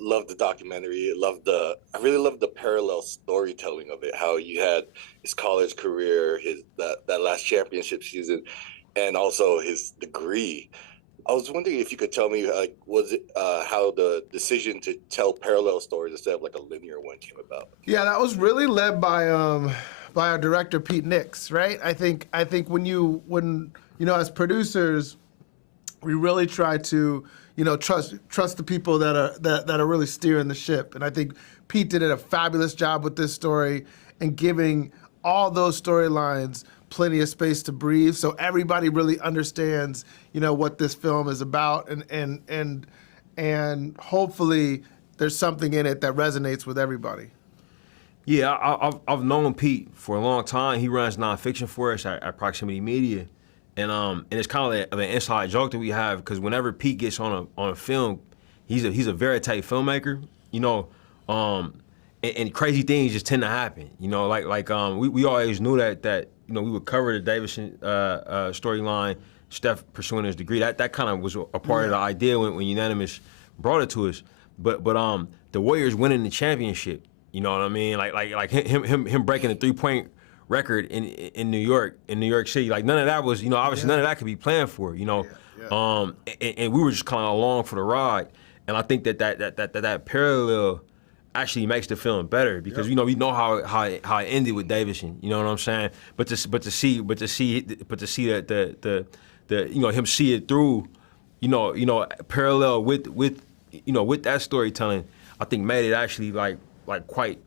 love the documentary. I really love the parallel storytelling of it. How you had his college career, that last championship season, and also his degree. I was wondering if you could tell me, like, was it how the decision to tell parallel stories instead of like a linear one came about? Yeah, that was really led by our director Pete Nix, right? I think when as producers, we really try to trust the people that are really steering the ship, and I think Pete did a fabulous job with this story and giving all those storylines plenty of space to breathe, so everybody really understands, what this film is about, and hopefully there's something in it that resonates with everybody. Yeah, I've known Pete for a long time. He runs nonfiction for us at Proximity Media, and it's kind of an inside joke that we have because whenever Pete gets on a film, he's a very tight filmmaker, and crazy things just tend to happen, we always knew that we would cover the Davidson storyline, Steph pursuing his degree. That kind of was a part of the idea when Unanimous brought it to us. But the Warriors winning the championship, you know what I mean? Like him breaking the 3-point record in New York City. Like none of that was, obviously none of that could be planned for, And we were just kind of along for the ride. And I think that parallel actually makes the film better because we know how it ended with Davidson. You know what I'm saying? But to see that the him see it through, parallel with that storytelling, I think made it actually like quite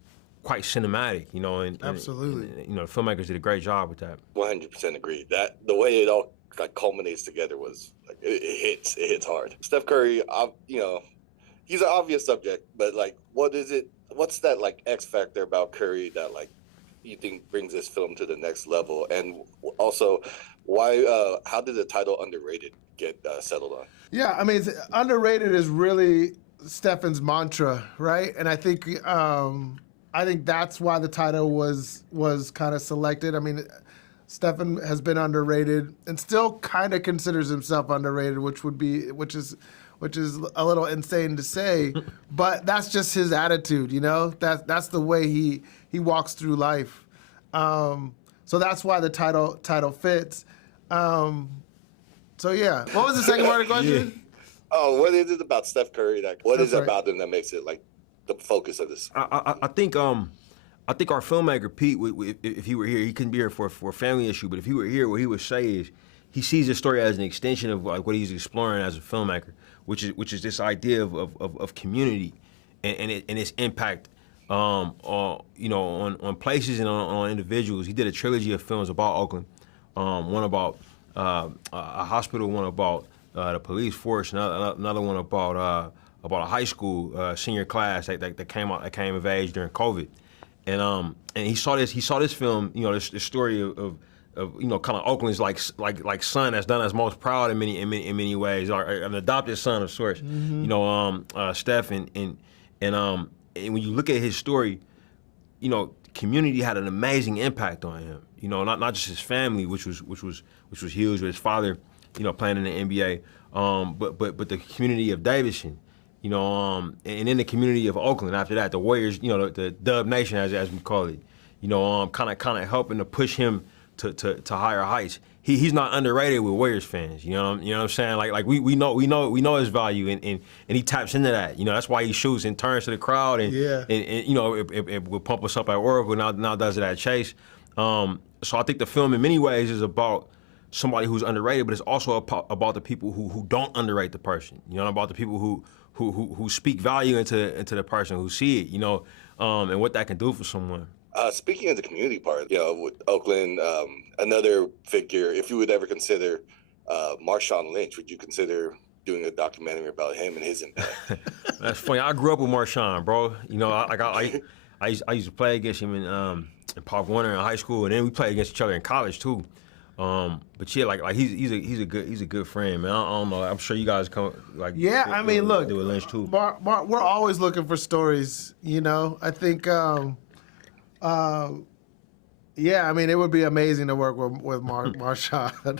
cinematic. And absolutely. And the filmmakers did a great job with that. 100% agree. That the way it all culminates together was like it hits hard. Steph Curry, he's an obvious subject, but like, what is it? What's that like X factor about Curry that like you think brings this film to the next level? And also, why? How did the title "Underrated" get settled on? Yeah, I mean, underrated is really Stefan's mantra, right? And I think that's why the title was kind of selected. I mean, Stefan has been underrated and still kind of considers himself underrated, which is a little insane to say, but that's just his attitude, That's the way he walks through life. So that's why the title fits. So yeah, what was the second part of the question? Yeah. Oh, what is it about Steph Curry? Like, what is it about him that makes it like the focus of this? I think our filmmaker Pete, if he were here, he couldn't be here for a family issue. But if he were here, what he would say is he sees this story as an extension of like what he's exploring as a filmmaker, which is this idea of community and its impact on places and on individuals. He did a trilogy of films about Oakland, one about a hospital, one about the police force, another one about a high school senior class that came of age during COVID, and he saw this film, this story of kind of Oakland's like son that's done us most proud in many ways, or an adopted son of sorts, Steph, and when you look at his story, community had an amazing impact on him. Not just his family, which was huge, with his father, playing in the NBA, but the community of Davidson, and in the community of Oakland after that, the Warriors, the Dub Nation as we call it, kind of helping to push him to higher heights. He's not underrated with Warriors fans. You know what I'm saying? Like we know his value, and he taps into that. That's why he shoots and turns to the crowd, and it will pump us up at Oracle. Now does it at Chase. So I think the film in many ways is about somebody who's underrated, but it's also about the people who don't underrate the person. About the people who speak value into the person, who see it. And what that can do for someone. Speaking of the community part, with Oakland, another figure, if you would ever consider Marshawn Lynch, would you consider doing a documentary about him and his impact? That's funny. I grew up with Marshawn, bro. I used to play against him in Pop Warner in high school, and then we played against each other in college too. But yeah, like he's a good friend, man. I don't know. I'm sure you guys come like. Yeah, I mean, look, do with Lynch too. We're always looking for stories. I think. Yeah, I mean, it would be amazing to work with Marshawn,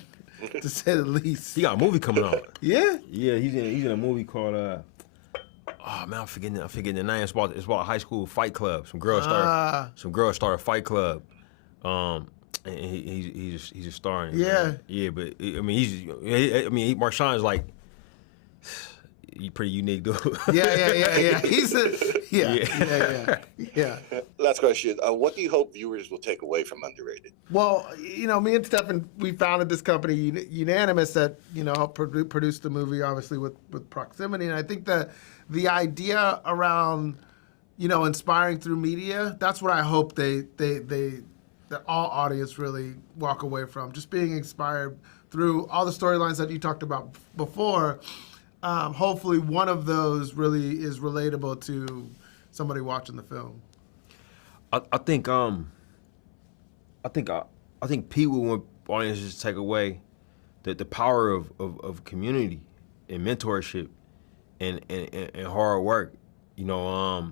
to say the least. He got a movie coming out. Yeah? Yeah, he's in a movie called, oh man, I'm forgetting the name. It's about a high school fight club. Some girls start a fight club. And he's a star in it. Yeah. Man. Yeah, but I mean, Marshawn's like, he's pretty unique dude. Yeah. He's yeah. Last question. What do you hope viewers will take away from Underrated? Well, me and Stefan, we founded this company unanimous that, helped produce the movie, obviously, with proximity. And I think that the idea around, inspiring through media, that's what I hope that all audience really walk away from. Just being inspired through all the storylines that you talked about before. Hopefully one of those really is relatable to somebody watching the film. I think people want audiences to take away the power of community and mentorship and hard work. Through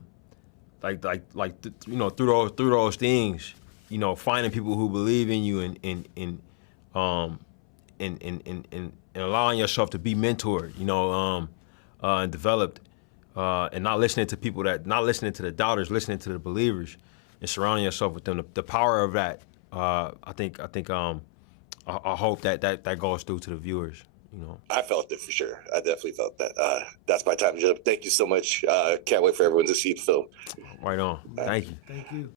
those things, finding people who believe in you and allowing yourself to be mentored, and developed, and not listening to the doubters, listening to the believers, and surrounding yourself with them. The power of that, I hope that goes through to the viewers. I felt it for sure. I definitely felt that. That's my time, Jim. Thank you so much. Can't wait for everyone to see the film. Right on. Thank you. Thank you.